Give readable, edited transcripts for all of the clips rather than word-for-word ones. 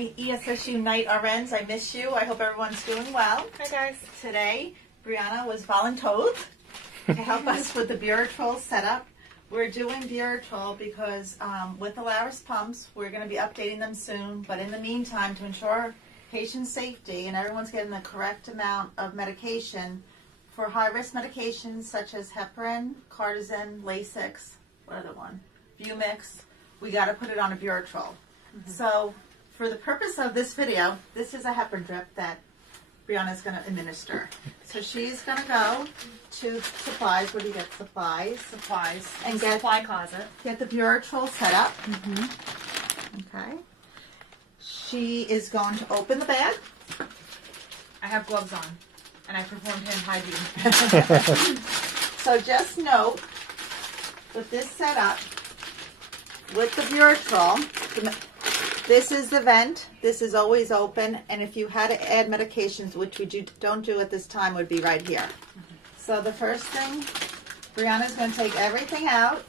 my ESSU night RNs. I miss you. I hope everyone's doing well. Hi guys. Today, Brianna was voluntold to help us with the Buretrol setup. We're doing Buretrol because with the Laris pumps, we're going to be updating them soon. But in the meantime, to ensure patient safety and everyone's getting the correct amount of medication for high-risk medications such as heparin, Cardizin, Lasix, what other one? Vumix, we got to put it on a Buretrol. So for the purpose of this video, this is a heparin drip that Brianna's going to administer. So she's going to go to supplies. Where do you get supplies? Supplies. And the supply closet. Get the Buretrol set up. Okay. She is going to open the bag. I have gloves on, and I performed hand hygiene. So just note, with this setup, with the Buretrol, this is the vent. This is always open, and if you had to add medications, which we don't do at this time, would be right here. So the first thing, Brianna's going to take everything out.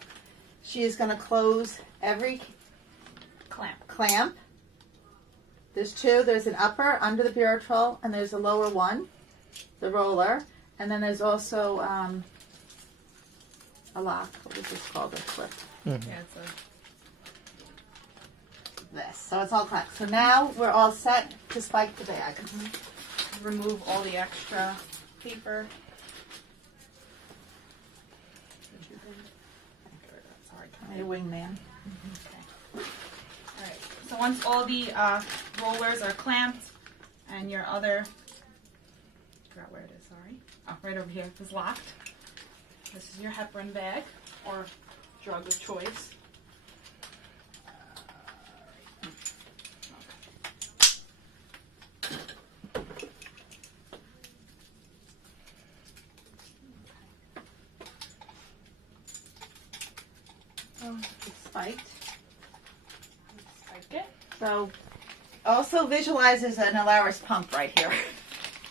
She is going to close every clamp. There's two. There's an upper under the Buretrol, and there's a lower one, the roller, and then there's also a lock. What is this called? A clip. Yeah, it's This. So it's all clamped. So now we're all set to spike the bag. remove all the extra paper. Your wingman. Okay. All right. So once all the rollers are clamped and your other, I forgot where it is. Sorry. Oh, right over here. Is locked. This is your heparin bag or drug of choice. It's spiked. Spike it. So also visualizes an Alaris pump right here.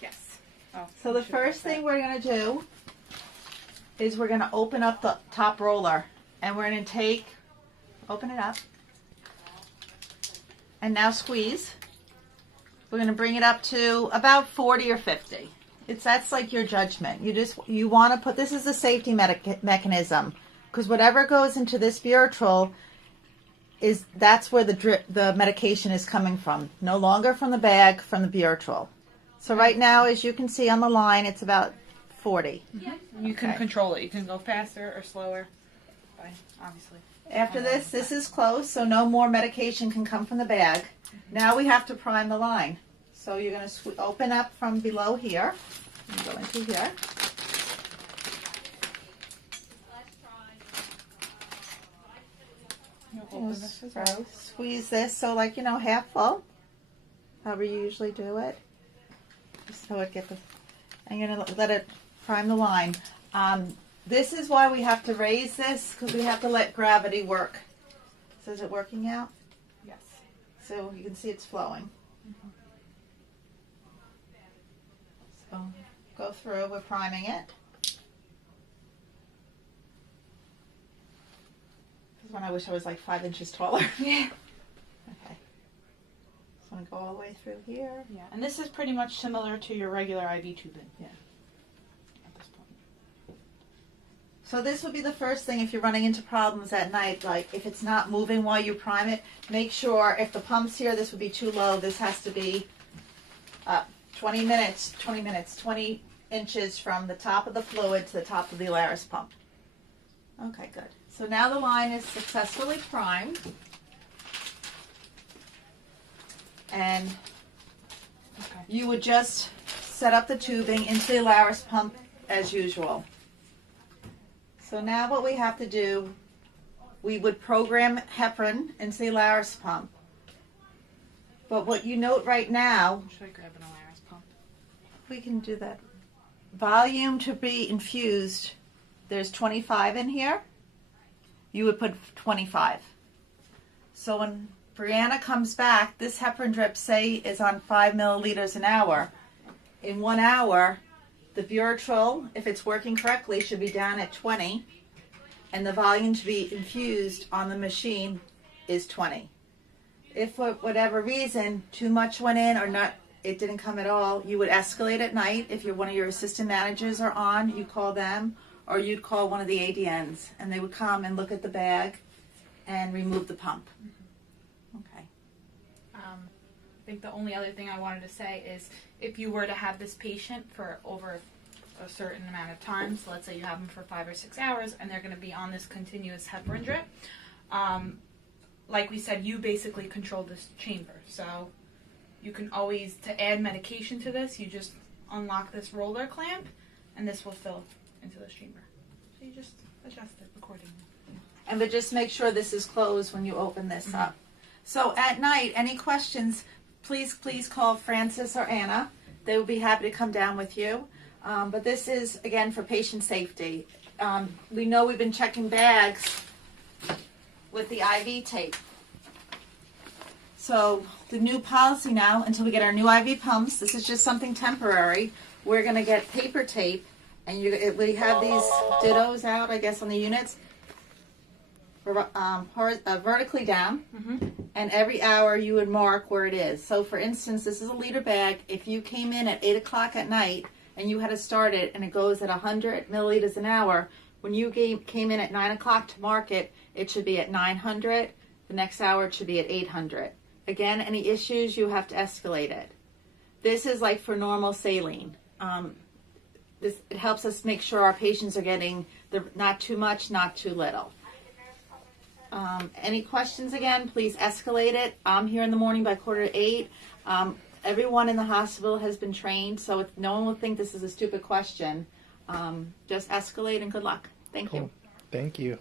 Yes. Oh, So the first thing we're going to do is we're going to open up the top roller, and we're going to open it up, and now squeeze. We're going to bring it up to about 40 or 50. That's like your judgment. You want to put, this is a safety mechanism, because whatever goes into this Buretrol that's where the medication is coming from. No longer from the bag, from the Buretrol. So right now, as you can see on the line, it's about 40. You can control it. You can go faster or slower. Obviously. After this is closed, so no more medication can come from the bag. Now we have to prime the line. So you're going to open up from below here and go into here. Squeeze this so half full. However you usually do it. Just so it gets I'm going to let it prime the line. This is why we have to raise this, because we have to let gravity work. So is it working out? Yes. So you can see it's flowing. So go through, we're priming it. This is when I wish I was like 5 inches taller. Yeah. Okay. Just want to go all the way through here. Yeah, and this is pretty much similar to your regular IV tubing. Yeah. At this point. So this would be the first thing if you're running into problems at night, like if it's not moving while you prime it, make sure if the pump's here, this would be too low. This has to be 20 inches from the top of the fluid to the top of the Alaris pump. Okay, good. So now the line is successfully primed. And you would just set up the tubing into the Alaris pump as usual. So now what we have to do, we would program heparin into the Alaris pump. But what you note right now, Should I grab an Alaris pump? we can do that. Volume to be infused, there's 25 in here. You would put 25. So when Brianna comes back, this heparin drip, say, is on 5 milliliters an hour. In 1 hour, the Buretrol, if it's working correctly, should be down at 20, and the volume to be infused on the machine is 20. If for whatever reason too much went in or not, it didn't come at all, you would escalate at night. If one of your assistant managers are on, you call them, or you'd call one of the ADNs, and they would come and look at the bag and remove the pump. Okay. I think the only other thing I wanted to say is if you were to have this patient for over a certain amount of time, so let's say you have them for 5 or 6 hours and they're going to be on this continuous heparin drip, like we said, you basically control this chamber. So you can always, to add medication to this, you just unlock this roller clamp and this will fill into this chamber. So you just adjust it accordingly. But just make sure this is closed when you open this up. So at night, any questions, please call Francis or Anna. They will be happy to come down with you. But this is, again, for patient safety. We know we've been checking bags with the IV tape. So the new policy now, until we get our new IV pumps, this is just something temporary. We're going to get paper tape, and we have these dittos out, I guess, on the units. Vertically down, and every hour you would mark where it is. So for instance, this is a liter bag. If you came in at 8 o'clock at night and you had to start it and it goes at 100 milliliters an hour, when you came in at 9 o'clock to mark it, it should be at 900. The next hour it should be at 800. Again, any issues, you have to escalate it. This is like for normal saline. It helps us make sure our patients are getting not too much, not too little. Any questions again, please escalate it. I'm here in the morning by 7:45. Everyone in the hospital has been trained, so no one will think this is a stupid question. Just escalate and good luck. Thank you. Thank you.